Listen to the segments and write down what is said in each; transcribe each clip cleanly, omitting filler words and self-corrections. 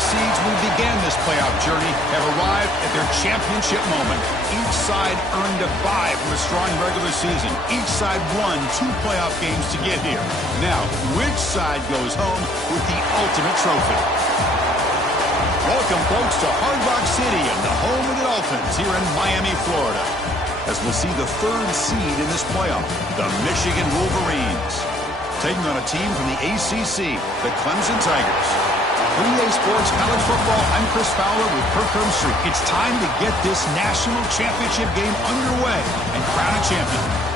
seeds who began this playoff journey have arrived at their championship moment. Each side earned a bye from a strong regular season. Each side won 2 playoff games to get here. Now, which side goes home with the ultimate trophy? Welcome, folks, to Hard Rock City and the home of the Dolphins here in Miami, Florida, as we'll see the 3rd seed in this playoff, the Michigan Wolverines, taking on a team from the ACC, the Clemson Tigers. For EA Sports College Football, I'm Chris Fowler with Kirk Street. It's time to get this national championship game underway and crown a champion.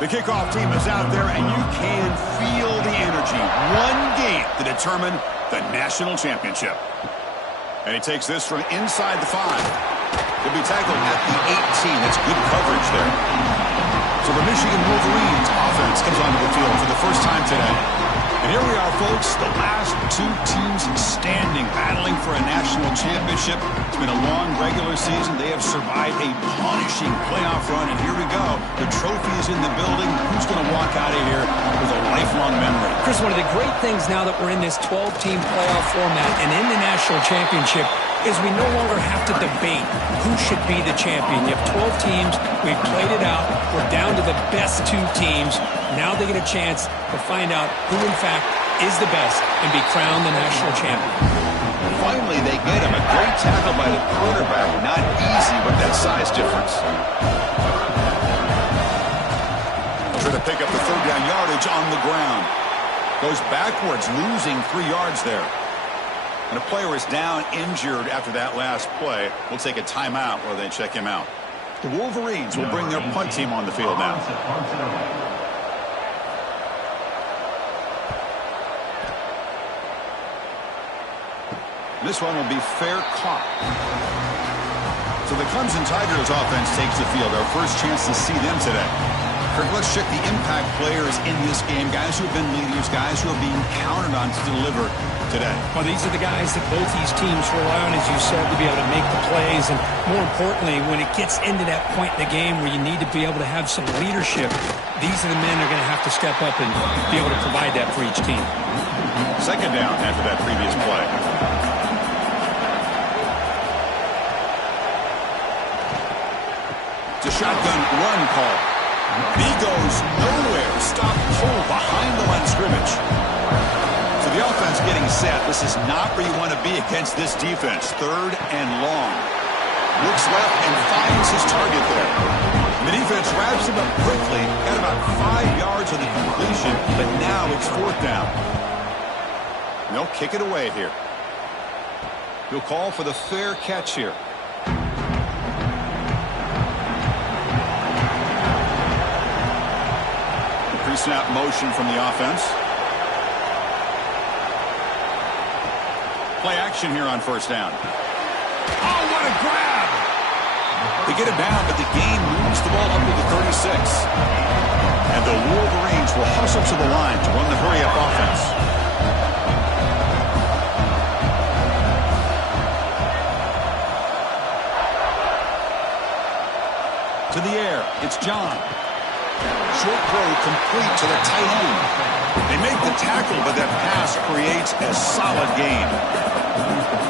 The kickoff team is out there, and you can feel the energy. One game to determine the national championship. And he takes this from inside the 5. He'll be tackled at the 18. That's good coverage there. So the Michigan Wolverines offense comes onto the field for the first time today. And here we are, folks, the last 2 teams standing, battling for a national championship. It's been a long regular season. They have survived a punishing playoff run, and here we go. The trophy is in the building. Who's going to walk out of here with a lifelong memory? Chris, one of the great things now that we're in this 12-team playoff format and in the national championship is we no longer have to debate who should be the champion. You have 12 teams. We've played it out. We're down to the best 2 teams. Now they get a chance to find out who, in fact, is the best and be crowned the national champion. Finally, they get him. A great tackle by the quarterback. Not easy with that size difference. Trying to pick up the 3rd down yardage on the ground. Goes backwards, losing 3 yards there. And a player is down injured after that last play. We'll take a timeout while they check him out. The Wolverines will bring their punt team on the field now. This one will be fair caught. So the Clemson Tigers offense takes the field. Our first chance to see them today. Kirk, let's check the impact players in this game. Guys who have been leaders, guys who are being counted on to deliver today. Well, these are the guys that both these teams rely on, as you said, to be able to make the plays. And more importantly, when it gets into that point in the game where you need to be able to have some leadership, these are the men that are going to have to step up and be able to provide that for each team. 2nd down after that previous play. It's a shotgun run call. He goes nowhere. Stop pull behind the line of scrimmage. So the offense getting set. This is not where you want to be against this defense. 3rd and long. Looks left and finds his target there. The defense wraps him up quickly. Got about 5 yards on the completion, but now it's 4th down. And they'll kick it away here. He'll call for the fair catch here. Pre-snap motion from the offense. Play action here on 1st down. Oh, what a grab! They get it down, but the game moves the ball up to the 36. And the Wolverines will hustle to the line to run the hurry-up offense. To the air, it's John. Short throw complete to the tight end. They make the tackle, but that pass creates a solid gain.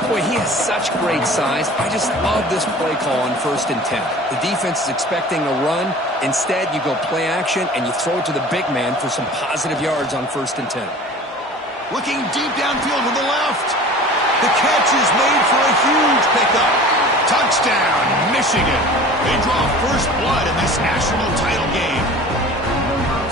Boy, he has such great size. I just love this play call on 1st and 10. The defense is expecting a run. Instead, you go play action, and you throw it to the big man for some positive yards on 1st and 10. Looking deep downfield to the left. The catch is made for a huge pickup. Touchdown, Michigan. They draw first blood in this national title game.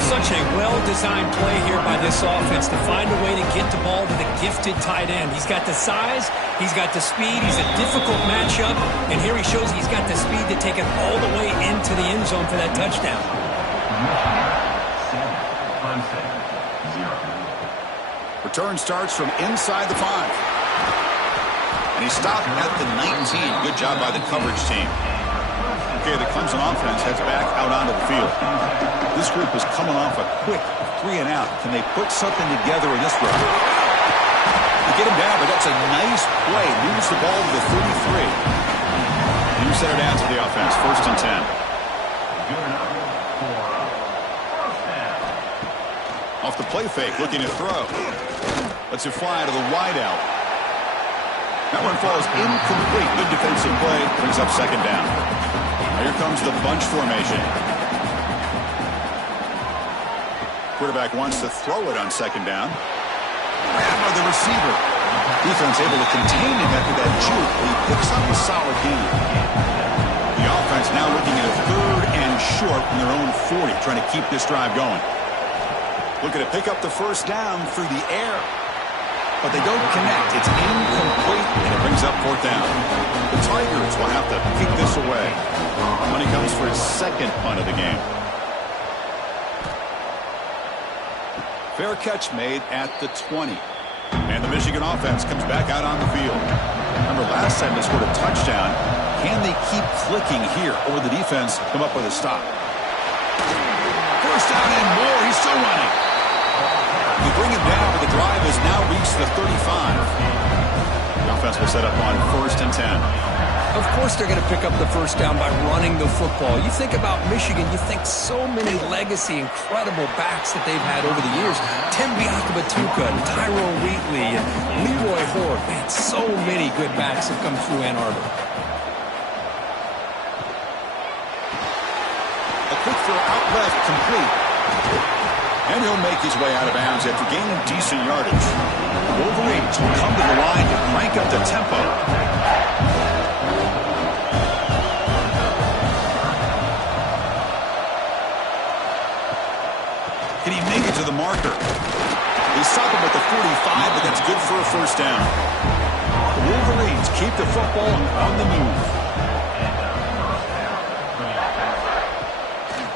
Such a well-designed play here by this offense to find a way to get the ball to the gifted tight end. He's got the size, he's got the speed, he's a difficult matchup, and here he shows he's got the speed to take it all the way into the end zone for that touchdown. Return starts from inside the 5. And he stopped at the 19. Good job by the coverage team. Okay, the Clemson offense heads back out onto the field. This group is coming off a quick 3 and out. Can they put something together in this run? They get him down, but that's a nice play. Moves the ball to the 33. New center downs for the offense. 1st and 10. Off the play fake, looking to throw. Lets it fly to the wideout. That one falls incomplete. Good defensive play. Brings up 2nd down. Now here comes the bunch formation. Quarterback wants to throw it on 2nd down. Grabbed by the receiver. Defense able to contain him after that juke. He picks up a solid gain. The offense now looking at a 3rd and short from their own 40, trying to keep this drive going. Looking to pick up the 1st down through the air. But they don't connect. It's incomplete, and it brings up 4th down. The Tigers will have to kick this away when he comes for his 2nd punt of the game. Fair catch made at the 20. And the Michigan offense comes back out on the field. Remember, last time they scored a touchdown. Can they keep clicking here, or will the defense come up with a stop? 1st down and more. He's still running. You bring him down, but the drive has now reached the 35. The offense will set up on 1st and 10. Of course they're going to pick up the 1st down by running the football. You think about Michigan, you think so many legacy, incredible backs that they've had over the years. Tim Biakabatuka, Tyrone Wheatley, and Leroy Horde. Man, so many good backs have come through Ann Arbor. A quick throw out left, complete. And he'll make his way out of bounds after gaining decent yardage. The Wolverines will come to the line to crank up the tempo. Can he make it to the marker? They stop him at the 45, but that's good for a 1st down. The Wolverines keep the football on the move.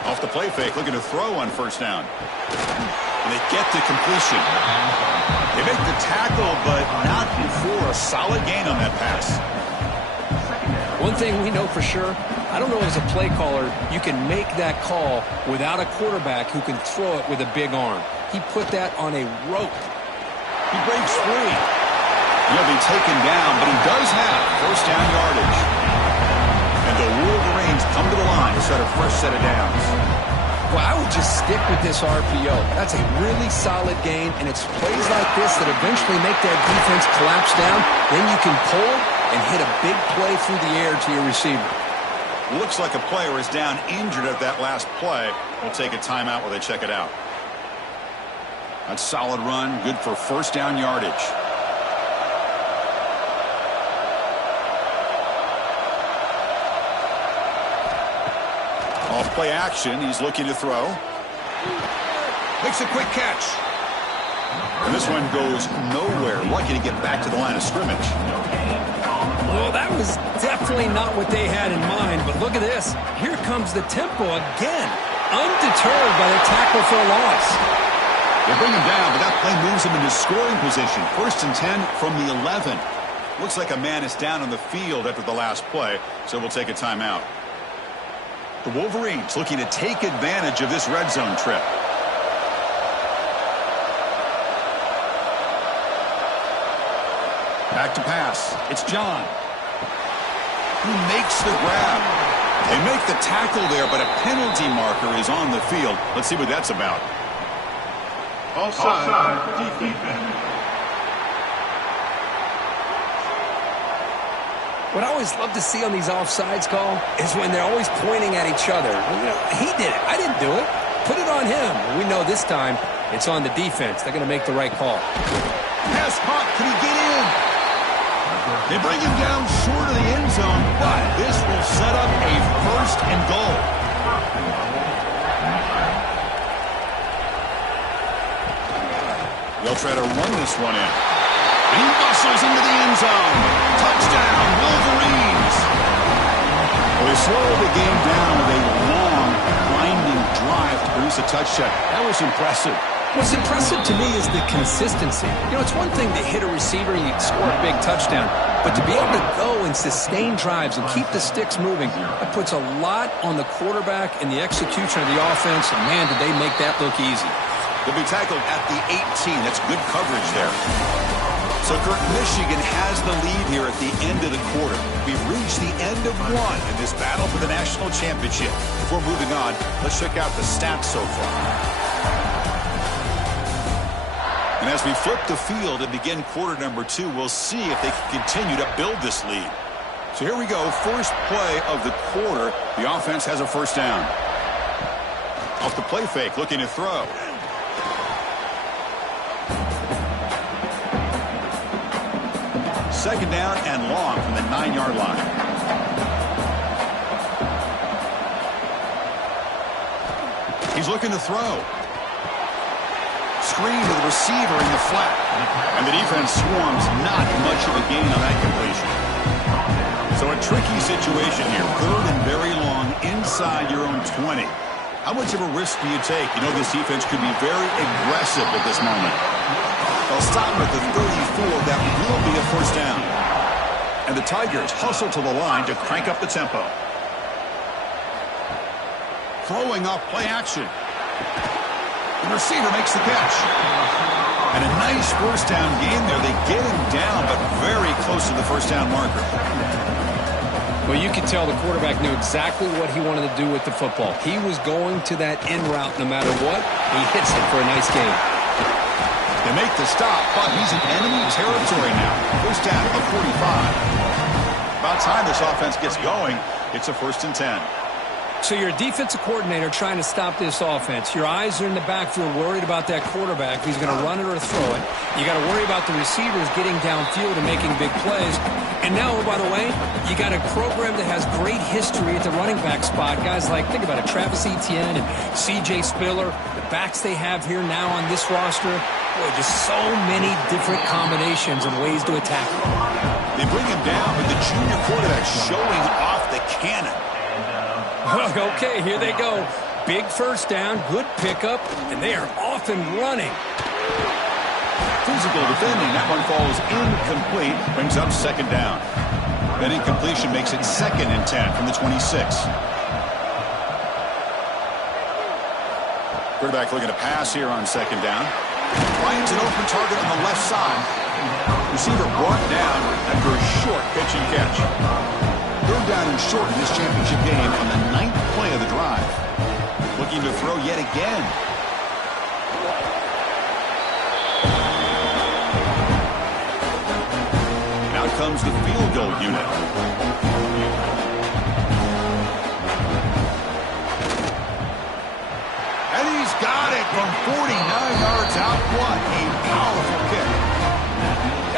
Off the play fake, looking to throw on 1st down. And they get the completion. They make the tackle, but not before a solid gain on that pass. One thing we know for sure, I don't know as a play caller, you can make that call without a quarterback who can throw it with a big arm. He put that on a rope. He breaks free. He'll be taken down, but he does have 1st down yardage. And the Wolverines come to the line to start a fresh set of downs. Well, I would just stick with this RPO. That's a really solid game, and it's plays like this that eventually make that defense collapse down. Then you can pull and hit a big play through the air to your receiver. Looks like a player is down injured at that last play. We'll take a timeout while they check it out. A solid run, good for 1st down yardage. Off play action, he's looking to throw. Makes a quick catch. And this one goes nowhere. Lucky to get back to the line of scrimmage. Well, that was definitely not what they had in mind, but look at this. Here comes the tempo again. Undeterred by the tackle for a loss. They bring him down, but that play moves him into scoring position. 1st and 10 from the 11. Looks like a man is down on the field after the last play, so we'll take a timeout. The Wolverines looking to take advantage of this red zone trip. Back to pass. It's John, who makes the grab. They make the tackle there, but a penalty marker is on the field. Let's see what that's about. Offside. Defense. What I always love to see on these offsides call is when they're always pointing at each other. Well, you know, he did it. I didn't do it. Put it on him. We know this time it's on the defense. They're going to make the right call. Pass caught. Can he get in? They bring him down short of the end zone, but this will set up a 1st and goal. They'll try to run this one in. He bustles into the end zone. Touchdown, Wolverines. Well, they slowed the game down with a long, grinding drive to produce a touchdown. That was impressive. What's impressive to me is the consistency. You know, it's one thing to hit a receiver and you score a big touchdown, but to be able to go and sustain drives and keep the sticks moving, that puts a lot on the quarterback and the execution of the offense, and man, did they make that look easy. They'll be tackled at the 18. That's good coverage there. So, Kurt, Michigan has the lead here at the end of the quarter. We've reached the end of one in this battle for the national championship. Before moving on, let's check out the stats so far. And as we flip the field and begin quarter number 2, we'll see if they can continue to build this lead. So here we go. First play of the quarter. The offense has a first down. Off the play fake, looking to throw. Second down and long from the 9-yard line. He's looking to throw. Screen to the receiver in the flat. And the defense swarms. Not much of a gain on that completion. So a tricky situation here. Third and very long inside your own 20. How much of a risk do you take? You know this defense could be very aggressive at this moment. They'll stop him at the 34. That will be a first down. And the Tigers hustle to the line to crank up the tempo. Throwing off play action. The receiver makes the catch. And a nice first down gain there. They get him down, but very close to the first down marker. Well, you can tell the quarterback knew exactly what he wanted to do with the football. He was going to that end route no matter what. He hits it for a nice gain. They make the stop, but he's in enemy territory now. First down at the 45. About time this offense gets going. It's a 1st and 10. So you're a defensive coordinator trying to stop this offense. Your eyes are in the backfield worried about that quarterback who's going to run it or throw it. You got to worry about the receivers getting downfield and making big plays. And now, oh, by the way, you got a program that has great history at the running back spot. Guys like, think about it, Travis Etienne and C.J. Spiller, the backs they have here now on this roster. Boy, just so many different combinations and ways to attack them. They bring him down with the junior quarterback showing off the cannon. Okay, here they go. Big first down, good pickup, and they are off and running. Physical defending. That one falls incomplete. Brings up second down. That incompletion makes it 2nd and 10 from the 26. Quarterback looking to pass here on second down. Finds an open target on the left side. Receiver brought down after a short pitch and catch. 3rd down and short in this championship game on the 9th play of the drive. Looking to throw yet again. Now comes the field goal unit. And he's got it from 49 yards out. What a powerful kick.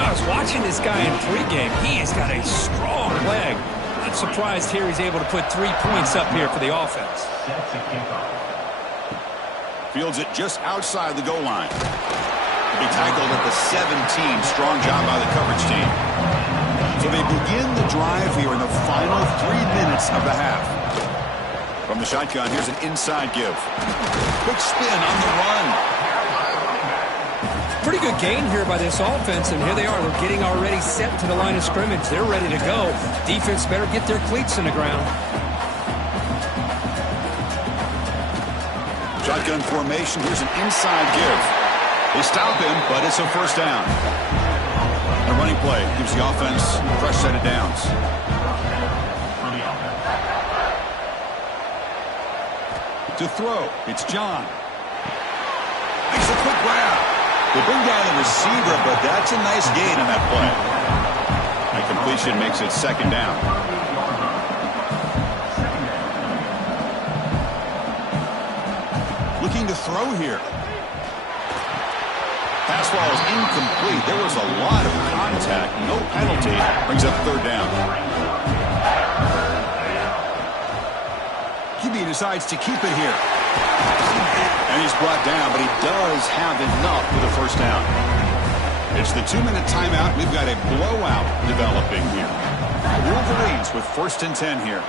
I was watching this guy in pregame. He has got a strong leg. Not surprised here he's able to put 3 points up here for the offense. Fields it just outside the goal line. To be tackled at the 17. Strong job by the coverage team. So they begin the drive here in the final 3 minutes of the half. From the shotgun, here's an inside give. Quick spin on the run. Pretty good gain here by this offense, and here they are. They're getting already set to the line of scrimmage. They're ready to go. Defense better get their cleats in the ground. Shotgun formation. Here's an inside give. They stop him, but it's a first down. A running play gives the offense a fresh set of downs. To throw, it's John. Makes a quick grab. They bring down the receiver, but that's a nice gain on that play. That completion makes it 2nd down. Looking to throw here. Pass ball is incomplete. There was a lot of contact. No penalty. Brings up 3rd down. QB decides to keep it here. And he's brought down, but he does have enough for the first down. It's the 2-minute timeout. We've got a blowout developing here. Wolverines with 1st and 10 here.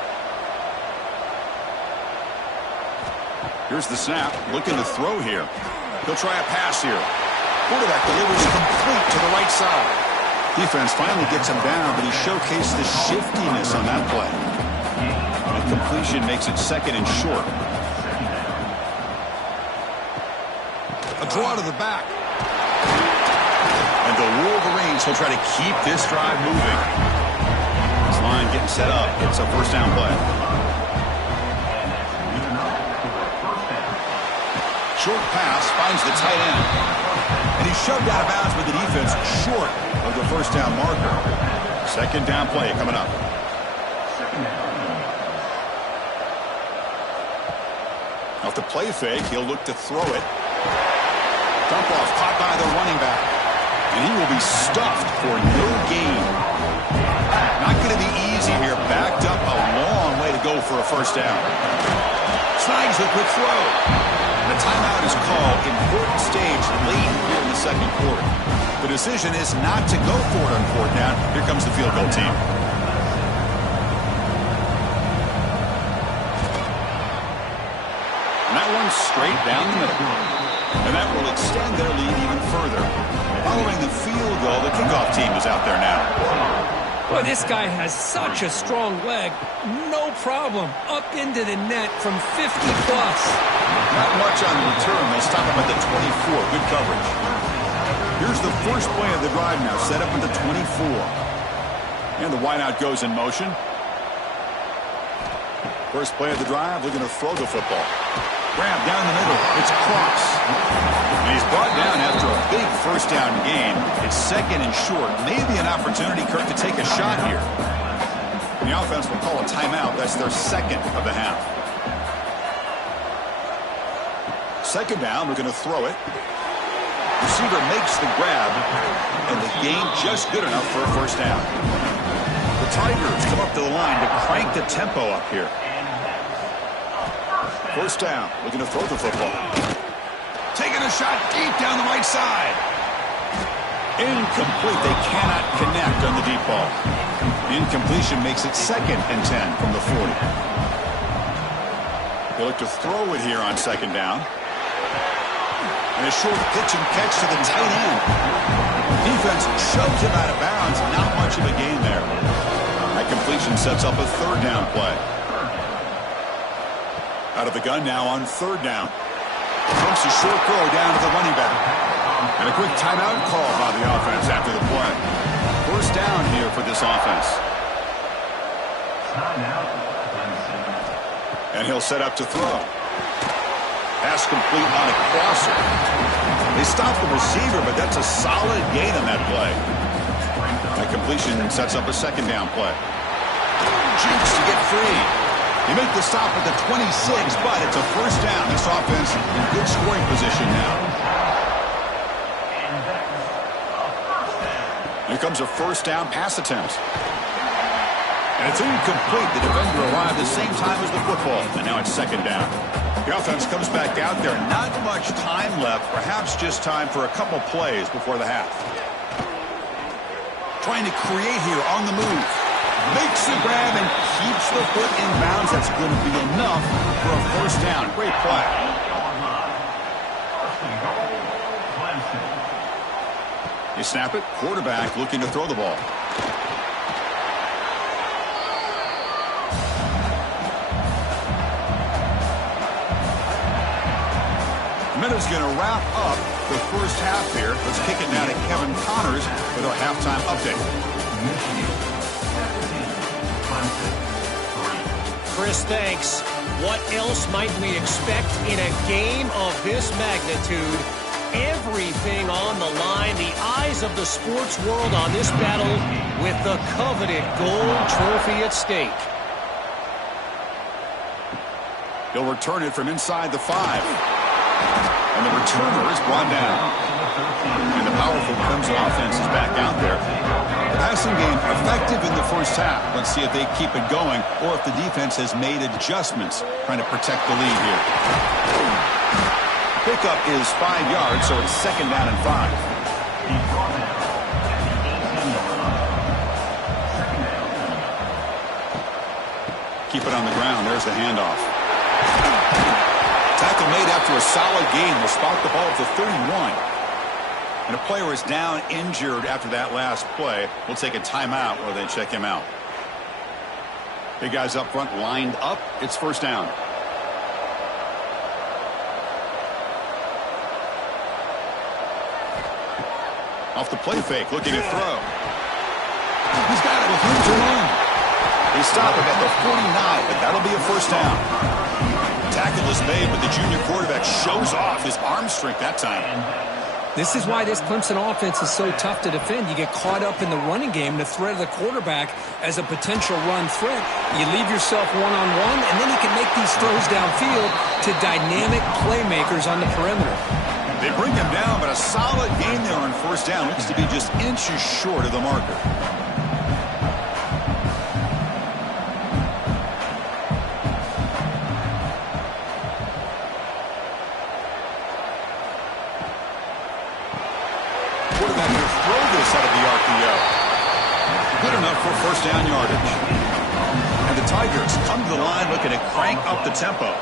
Here's the snap. Looking to throw here. He'll try a pass here. Quarterback delivers complete to the right side. Defense finally gets him down, but he showcased the shiftiness on that play. And completion makes it 2nd and short. A draw to the back. And the Wolverines will try to keep this drive moving. This line getting set up. It's a 1st down play. Short pass finds the tight end. And he's shoved out of bounds with the defense short of the 1st down marker. 2nd down play coming up. Off the play fake, he'll look to throw it. Dump off caught by the running back. And he will be stuffed for no gain. Not going to be easy here. Backed up a long way to go for a 1st down. Snags the quick throw. And a timeout is called. Important stage late here in the 2nd quarter. The decision is not to go for it on 4th down. Here comes the field goal team. And that one's straight down the middle. And that will extend their lead even further. Following the field goal, the kickoff team is out there now. Well, this guy has such a strong leg. No problem. Up into the net from 50+. Not much on the return. They'll stop him at the 24. Good coverage. Here's the first play of the drive now. Set up at the 24. And the wideout goes in motion. First play of the drive, looking to throw the football. Grab down the middle. It's Cross. And he's brought down after a big 1st down gain. It's 2nd and short. Maybe an opportunity, Kirk, to take a shot here. The offense will call a timeout. That's their 2nd of the half. 2nd down, we're going to throw it. Receiver makes the grab, and the gain just good enough for a 1st down. The Tigers come up to the line to crank the tempo up here. 1st down, looking to throw the football. Taking a shot deep down the right side. Incomplete. They cannot connect on the deep ball. Incompletion makes it 2nd and 10 from the 40. They look to throw it here on 2nd down. And a short pitch and catch to the tight end. Defense shoves him out of bounds. Not much of a gain there. That completion sets up a 3rd down play. Out of the gun now on 3rd down. Pumps a short throw down to the running back. And a quick timeout call by the offense after the play. 1st down here for this offense. And he'll set up to throw. Pass complete on a crosser. They stop the receiver, but that's a solid gain on that play. That completion sets up a 2nd down play. Jukes to get free. They make the stop at the 26, but it's a 1st down. This offense in good scoring position now. Here comes a 1st down pass attempt. And it's incomplete. The defender arrived at the same time as the football, and now it's 2nd down. The offense comes back out there. Not much time left. Perhaps just time for a couple plays before the half. Trying to create here on the move. Makes the grab and keeps the foot in bounds. That's going to be enough for a 1st down. Great play. They snap it. Quarterback looking to throw the ball. Minute's going to wrap up the 1st half here. Let's kick it now to Kevin Connors with our halftime update. Chris, thanks. What else might we expect in a game of this magnitude? Everything on the line. The eyes of the sports world on this battle with the coveted gold trophy at stake. He'll return it from inside the 5. And the returner is brought down. And the powerful Clemson offense is back out there. The passing game effective in the 1st half. Let's see if they keep it going or if the defense has made adjustments trying to protect the lead here. Pickup is 5 yards, so it's 2nd down and 5. Keep it on the ground. There's the handoff. Tackle made after a solid gain will spot the ball at the 31. And a player is down injured after that last play. We'll take a timeout while they check him out. Big guys up front lined up. It's first down. Off the play fake, looking to throw. He's got it with room to run. They stop him at the 49, but that'll be a first down. Tackle is made, but the junior quarterback shows off his arm strength that time. This is why this Clemson offense is so tough to defend. You get caught up in the running game, the threat of the quarterback as a potential run threat. You leave yourself one-on-one, and then you can make these throws downfield to dynamic playmakers on the perimeter. They bring him down, but a solid gain there on first down. Looks to be just inches short of the marker. Quarterback will throw this out of the RPO. Good enough for first down yardage. And the Tigers come to the line looking to crank up the tempo.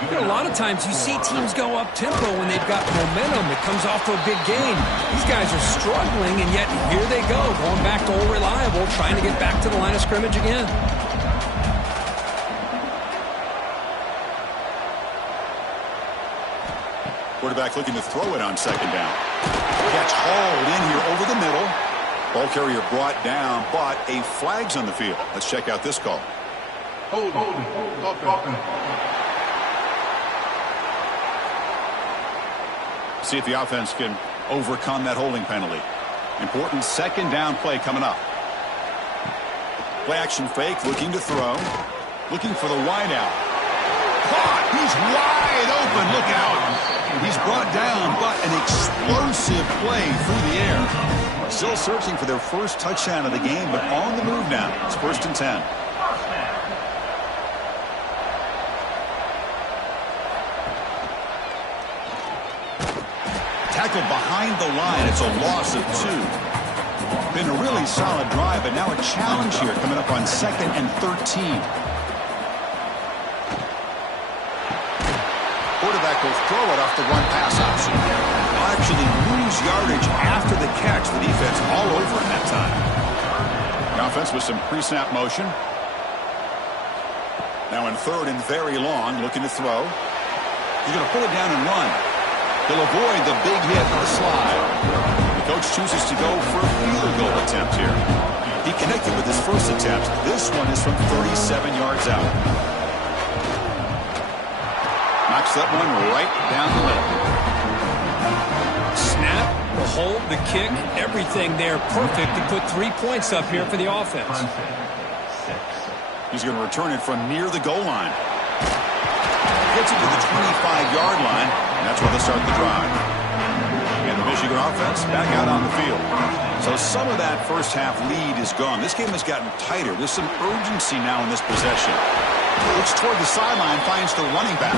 You know, a lot of times you see teams go up-tempo when they've got momentum. It comes off to a big gain. These guys are struggling, and yet here they go, going back to old reliable, trying to get back to the line of scrimmage again. Quarterback looking to throw it on second down. Catch hauled in here over the middle. Ball carrier brought down, but a flag's on the field. Let's check out this call. Hold. See if the offense can overcome that holding penalty. Important second down play coming up. Play action fake, looking to throw. Looking for the wide out. Caught! He's wide open. Look out. He's brought down, but an explosive play through the air. Still searching for their first touchdown of the game, but on the move now. It's first and 10. Tackle behind the line. It's a loss of 2. Been a really solid drive, but now a challenge here coming up on 2nd and 13. Quarterback will throw it off the run pass option. They'll actually lose yardage after the catch. The defense all over in that time. The offense with some pre-snap motion. Now in 3rd and very long, looking to throw. He's going to pull it down and run. He'll avoid the big hit on the slide. The coach chooses to go for a field goal attempt here. He connected with his first attempt. This one is from 37 yards out. Knocks that one right down the middle. Snap, the hold, the kick, everything there perfect to put 3 points up here for the offense. He's going to return it from near the goal line. Gets it to the 25-yard line, and that's where they'll start the drive. And the Michigan offense back out on the field. So some of that first half lead is gone. This game has gotten tighter. There's some urgency now in this possession. Looks toward the sideline, finds the running back.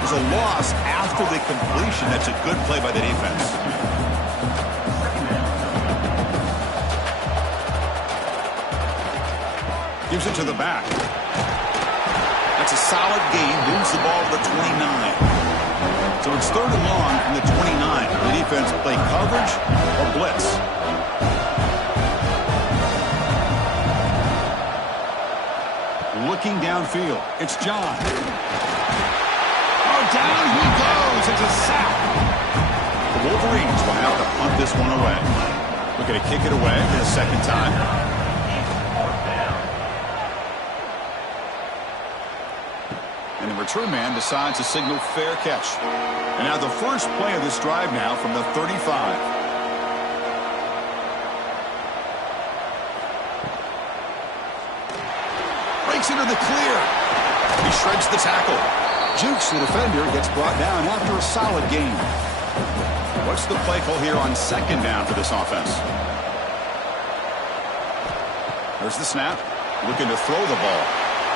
There's a loss after the completion. That's a good play by the defense. Gives it to the back. That's a solid gain. Moves the ball to the 29. So it's 3rd and long from the 29. The defense play coverage or blitz. Looking downfield. It's John. Oh, down he goes. It's a sack. The Wolverines will have to punt this one away. Looking to kick it away for the second time. And the return man decides to signal fair catch. And now the first play of this drive now from the 35. Breaks into the clear. He shreds the tackle. Jukes the defender, gets brought down after a solid gain. What's the play call here on second down for this offense? There's the snap. Looking to throw the ball.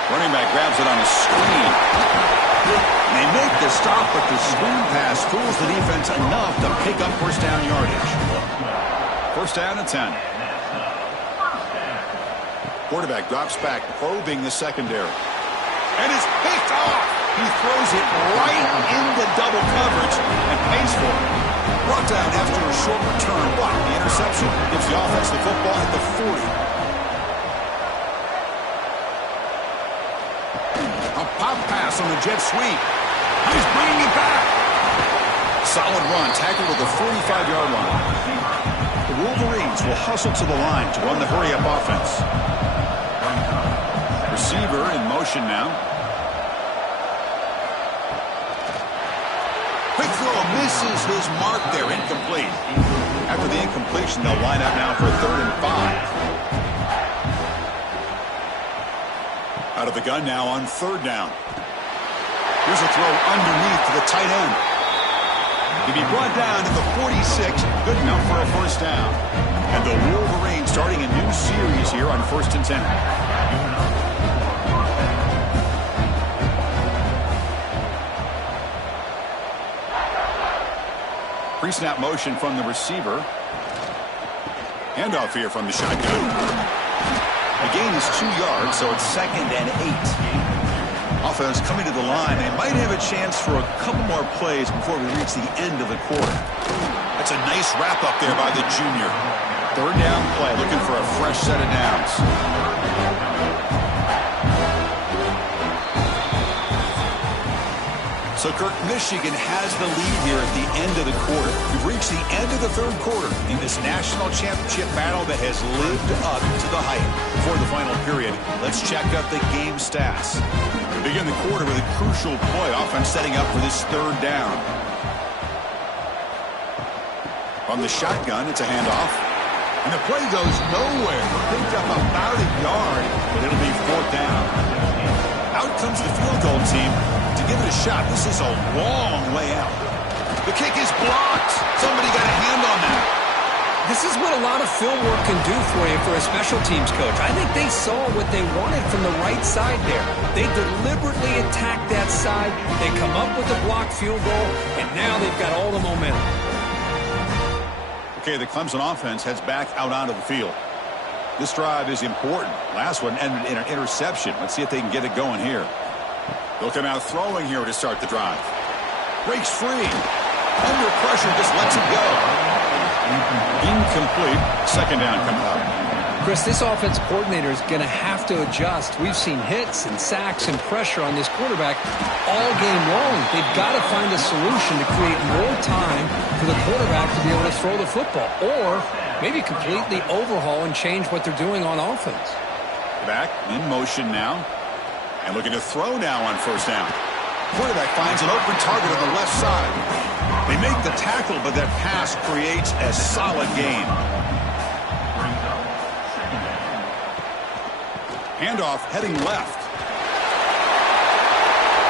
Running back grabs it on a screen. They make the stop, but the screen pass fools the defense enough to pick up first down yardage. First down and 10. Quarterback drops back, probing the secondary. And it's picked off. He throws it right into double coverage and pays for it. Brought down after a short return, but the interception gives the offense the football at the 40. A pop pass on the jet sweep. He's bringing it back. Solid run, tackled at the 45-yard line. The Wolverines will hustle to the line to run the hurry-up offense. Receiver in motion now. Quick throw misses his mark there, incomplete. After the incompletion, they'll line up now for 3rd and 5. Out of the gun now on 3rd down. Here's a throw underneath to the tight end. To be brought down to the 46, good enough for a 1st down. And the Wolverines starting a new series here on 1st and 10. Pre-snap motion from the receiver. Handoff here from the shotgun. The gain is 2 yards, so it's 2nd and 8. Offense coming to the line. They might have a chance for a couple more plays before we reach the end of the quarter. That's a nice wrap up there by the junior. 3rd down play, looking for a fresh set of downs. So, Kirk, Michigan has the lead here at the end of the quarter. We've reached the end of the 3rd quarter in this national championship battle that has lived up to the hype. Before the final period, let's check out the game stats. We begin the quarter with a crucial play. Offense setting up for this 3rd down. From the shotgun, it's a handoff. And the play goes nowhere. Picked up about a yard, but it'll be 4th down. Out comes the field goal team to give it a shot. This is a long way out. The kick is blocked. Somebody got a hand on that. This is what a lot of film work can do for you for a special teams coach. I think they saw what they wanted from the right side there. They deliberately attacked that side. They come up with a blocked field goal, and now they've got all the momentum. Okay, the Clemson offense heads back out onto the field. This drive is important. Last one ended in an interception. Let's see if they can get it going here. They'll come out throwing here to start the drive. Breaks free. Under pressure, just lets it go. Incomplete. 2nd down coming up. Chris, this offense coordinator is going to have to adjust. We've seen hits and sacks and pressure on this quarterback all game long. They've got to find a solution to create more time for the quarterback to be able to throw the football, or maybe completely overhaul and change what they're doing on offense. Back in motion now. And looking to throw now on 1st down. Quarterback finds an open target on the left side. They make the tackle, but that pass creates a solid gain. Handoff heading left.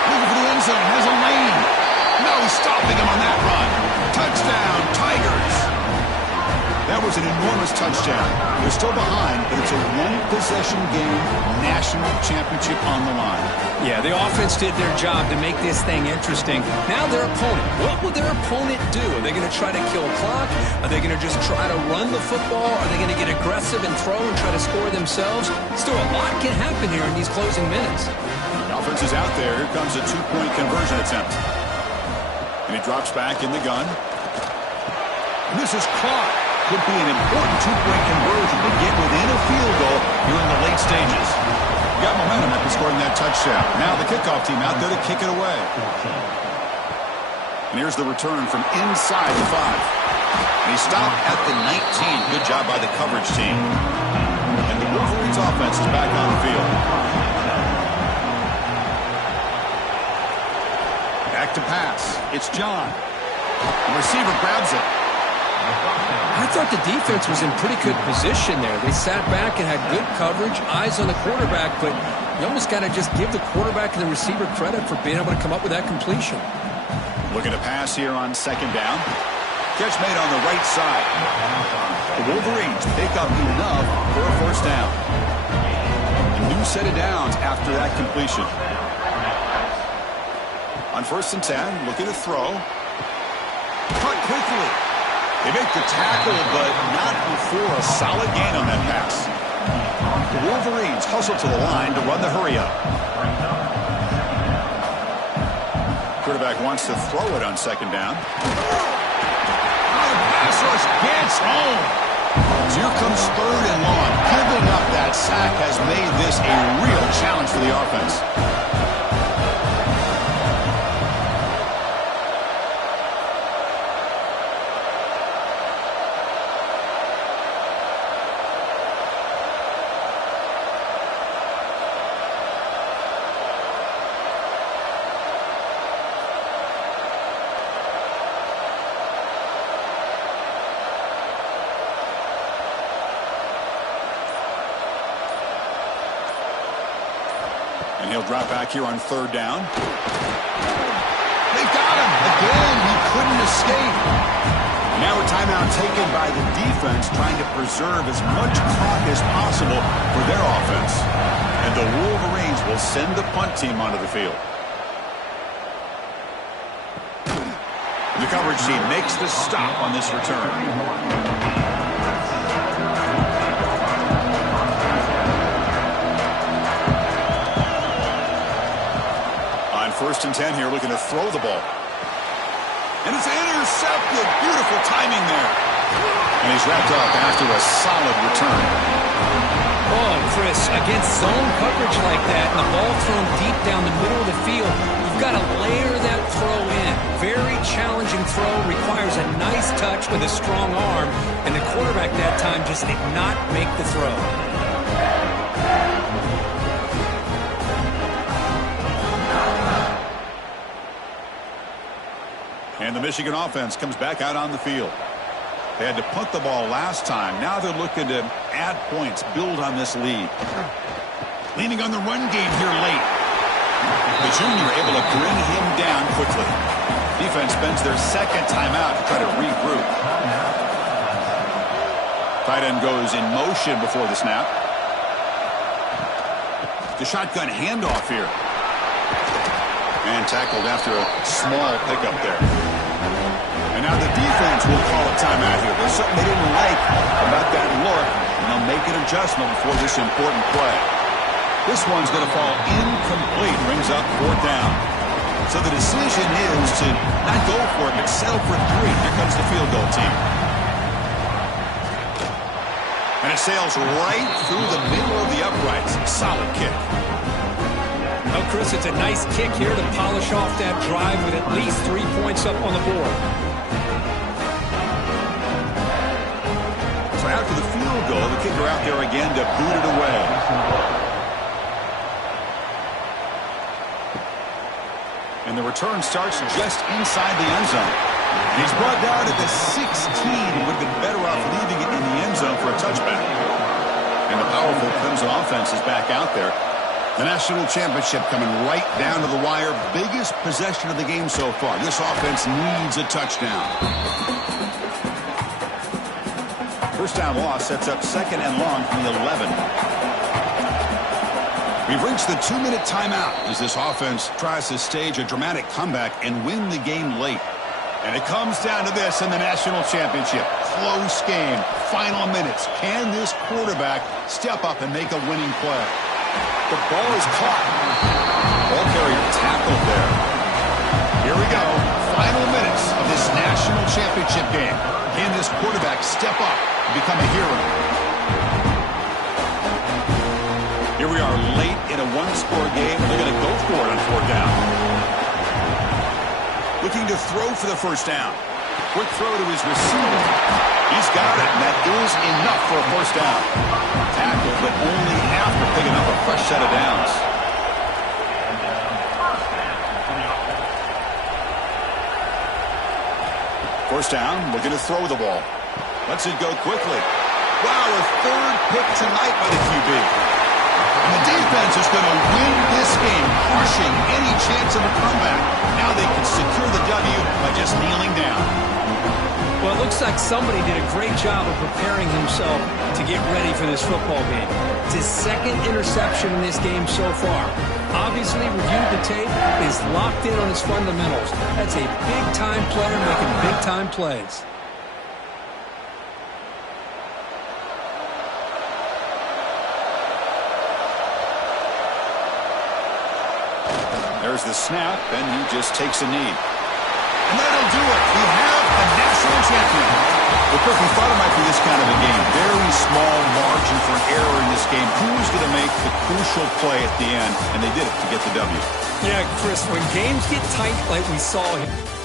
Looking for the end zone. Has a lane. No stopping him on that run. Touchdown, Tigers. That was an enormous touchdown. They're still behind, but it's a one-possession game, national championship on the line. Yeah, the offense did their job to make this thing interesting. Now their opponent. What will their opponent do? Are they going to try to kill clock? Are they going to just try to run the football? Are they going to get aggressive and throw and try to score themselves? Still, a lot can happen here in these closing minutes. The offense is out there. Here comes a 2-point conversion attempt. And he drops back in the gun. And this is caught. Could be an important 2-point conversion to get within a field goal here in the late stages. Got momentum after scoring that touchdown. Now the kickoff team out there to kick it away. And here's the return from inside the 5. And he stopped at the 19. Good job by the coverage team. And the Wolverines offense is back on the field. Back to pass. It's John. The receiver grabs it. I thought the defense was in pretty good position there. They sat back and had good coverage, eyes on the quarterback, but you almost got to just give the quarterback and the receiver credit for being able to come up with that completion. Looking to pass here on 2nd down. Catch made on the right side. The Wolverines pick up enough for a 1st down. A new set of downs after that completion. On 1st and 10, looking to throw. Cut quickly. They make the tackle, but not before a solid gain on that pass. The Wolverines hustle to the line to run the hurry-up. Quarterback wants to throw it on second down. The pass rush gets home. So here comes third and long. Giving up that sack has made this a real challenge for the offense. And he'll drop back here on third down. They got him. Again, he couldn't escape. Now a timeout taken by the defense, trying to preserve as much clock as possible for their offense. And the Wolverines will send the punt team onto the field. The coverage team makes the stop on this return. First and 10 here, looking to throw the ball. And it's intercepted. Beautiful timing there. And he's wrapped up after a solid return. Oh, Chris, against zone coverage like that, and the ball thrown deep down the middle of the field, you've got to layer that throw in. Very challenging throw, requires a nice touch with a strong arm, and the quarterback that time just did not make the throw. And the Michigan offense comes back out on the field. They had to punt the ball last time. Now they're looking to add points, build on this lead. Leaning on the run game here late. The junior able to bring him down quickly. Defense spends their second timeout to try to regroup. Tight end goes in motion before the snap. The shotgun handoff here. And tackled after a small pickup there. And now the defense will call a timeout here. There's something they didn't like about that look, and they'll make an adjustment before this important play. This one's going to fall incomplete. Brings up fourth down. So the decision is to not go for it, but settle for 3. Here comes the field goal team. And it sails right through the middle of the uprights. Solid kick. Oh, Chris, it's a nice kick here to polish off that drive with at least 3 points up on the board. So after the field goal, the kicker out there again to boot it away. And the return starts just inside the end zone. He's brought down at the 16. He would have been better off leaving it in the end zone for a touchback. And the powerful Clemson offense is back out there. The national championship coming right down to the wire. Biggest possession of the game so far. This offense needs a touchdown. First down loss sets up second and long from the 11. We've reached the 2-minute timeout as this offense tries to stage a dramatic comeback and win the game late. And it comes down to this in the national championship. Close game. Final minutes. Can this quarterback step up and make a winning play? The ball is caught. Ball carrier tackled there. Here we go. Final minutes of this national championship game. Can this quarterback step up and become a hero? Here we are late in a one-score game. They're going to go for it on fourth down. Looking to throw for the first down. Quick throw to his receiver. He's got it, and that is enough for a first down. Tackled, but only after picking up a fresh set of downs. First down, looking to throw the ball. Lets it go quickly. Wow, a third pick tonight by the QB. And the defense is going to win this game, crushing any chance of a comeback. Now they can secure the W by just kneeling down. Well, it looks like somebody did a great job of preparing himself to get ready for this football game. It's his second interception in this game so far. Obviously, reviewed the tape, is locked in on his fundamentals. That's a big-time player making big-time plays. There's the snap, and he just takes a knee. And that'll do it. We have a national champion. Well, Kirk, we thought it might be this kind of a game. Very small margin for an error in this game. Who's going to make the crucial play at the end? And they did it to get the W. Yeah, Chris, when games get tight like we saw here.